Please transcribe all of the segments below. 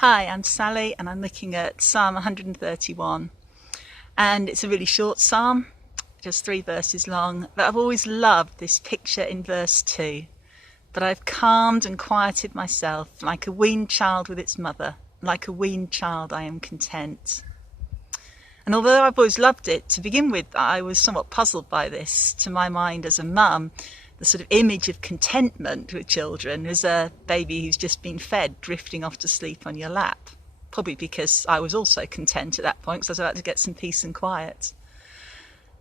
Hi, I'm Sally and I'm looking at Psalm 131, and it's a really short psalm, just 3 verses long, but I've always loved this picture in verse 2. But I've calmed and quieted myself like a weaned child with its mother. Like a weaned child I am content. And although I've always loved it, to begin with I was somewhat puzzled by this. To my mind as a mum, the sort of image of contentment with children is a baby who's just been fed drifting off to sleep on your lap. Probably because I was also content at that point because I was about to get some peace and quiet.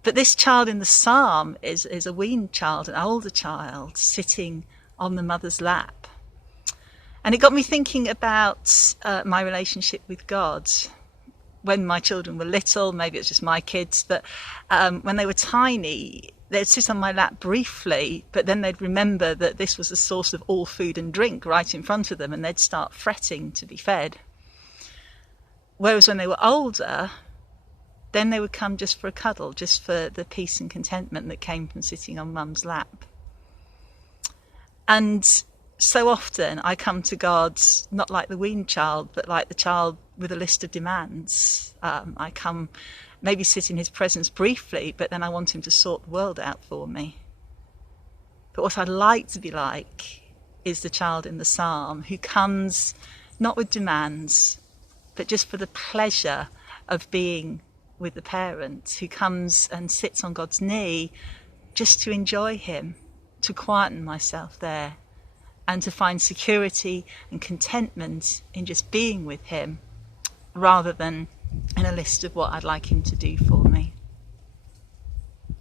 But this child in the psalm is a weaned child, an older child, sitting on the mother's lap. And it got me thinking about my relationship with God. When my children were little, maybe it was just my kids, but when they were tiny, they'd sit on my lap briefly, but then they'd remember that this was the source of all food and drink right in front of them, and they'd start fretting to be fed. Whereas when they were older, then they would come just for a cuddle, just for the peace and contentment that came from sitting on mum's lap. And so often I come to God not like the weaned child, but like the child with a list of demands. I come, maybe sit in his presence briefly, but then I want him to sort the world out for me. But what I'd like to be like is the child in the psalm who comes not with demands, but just for the pleasure of being with the parent, who comes and sits on God's knee just to enjoy him, to quieten myself there, and to find security and contentment in just being with him, rather than in a list of what I'd like him to do for me.